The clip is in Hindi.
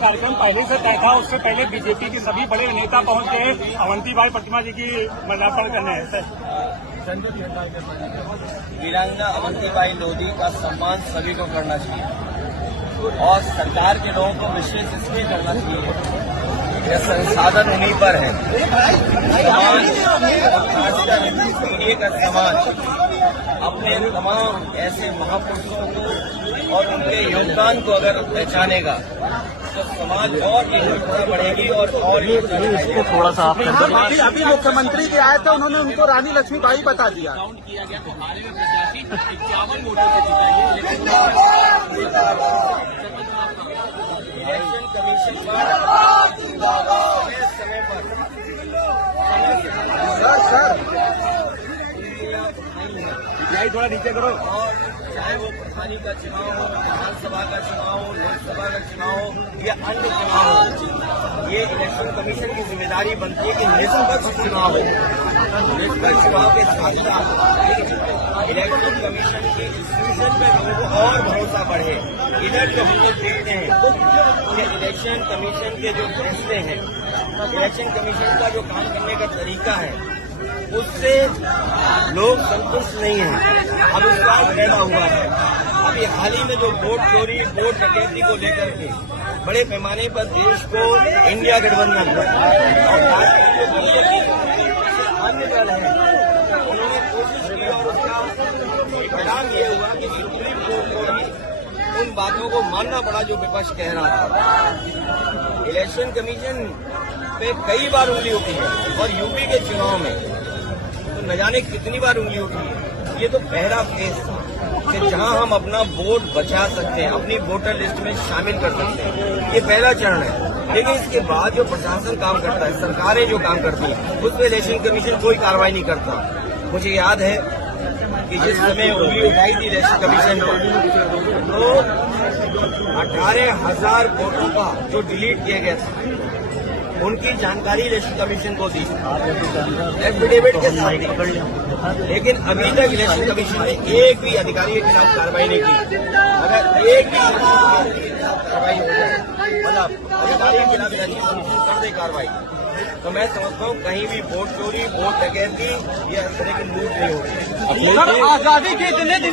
कार्यक्रम पहले से तय था, उससे पहले बीजेपी के सभी बड़े नेता पहुंच गए अवंतीबाई प्रतिमा जी की माल्यार्पण करने हैं। वीरांगना अवंतीबाई लोधी का सम्मान सभी को करना चाहिए और सरकार के लोगों को विशेष इसलिए करना चाहिए यह संसाधन उन्हीं पर है। पीढ़ी का समाज अपने तमाम ऐसे महापुरुषों को और उनके योगदान को अगर पहचानेगा तो समाज और एकजुटता बढ़ेगी और थोड़ा सा अभी मुख्यमंत्री के आए थे, उन्होंने उनको रानी लक्ष्मीबाई बता दिया। किया गया तो हाल में प्रत्याशी 51 वोटों से जीता। इलेक्शन कमीशन समय पर थोड़ा नीचे करो। और चाहे वो प्रधानी का चुनाव हो, विधानसभा का चुनाव हो, लोकसभा का चुनाव हो या अन्य चुनाव हो, ये इलेक्शन कमीशन की जिम्मेदारी बनती है कि निष्पक्ष चुनाव हो। निष्पक्ष चुनाव के साथ साथ इलेक्शन कमीशन की इंस्टीट्यूशन में लोगों को और भरोसा बढ़े। इधर जो हम लोग देखते हैं कि इलेक्शन कमीशन के जो फैसले हैं, इलेक्शन कमीशन का जो काम करने का तरीका है, उससे लोग संतुष्ट नहीं हैं। अब उसका फैला हुआ है। अभी हाल ही में जो वोट चोरी, वोट डकैती को लेकर के बड़े पैमाने पर देश को इंडिया गठबंधन और अन्य दल है, उन्होंने कोशिश की और उसका परिणाम ये हुआ कि सुप्रीम कोर्ट को भी उन बातों को मानना पड़ा जो विपक्ष कह रहा था। इलेक्शन कमीशन पे कई बार उंगली उठी है और यूपी के चुनाव में तो न जाने कितनी बार उंगली उठी है। ये तो पहला फेज था कि जहां हम अपना वोट बचा सकते हैं, अपनी वोटर लिस्ट में शामिल कर सकते हैं। ये पहला चरण है। लेकिन इसके बाद जो प्रशासन काम करता है, सरकारें जो काम करती हैं, उस पर इलेक्शन कमीशन कोई कार्रवाई नहीं करता। मुझे याद है कि जिस समय उंगली उठाई थी इलेक्शन कमीशन पर, तो 18,000 वोटों का जो डिलीट किया गया था, उनकी जानकारी इलेक्शन कमीशन को दी एफिडेविट के साथ। लेकिन अभी तक इलेक्शन कमीशन ने एक भी अधिकारी के खिलाफ कार्रवाई नहीं की। अगर एक भी कार्रवाई हो जाए, मतलब अधिकारी के खिलाफ इलेक्शन कमीशन कर दे कार्रवाई, तो मैं समझता हूँ कहीं भी वोट चोरी, वोट डकैती या इस तरह की लूट नहीं होगी। आजादी के इतने दिन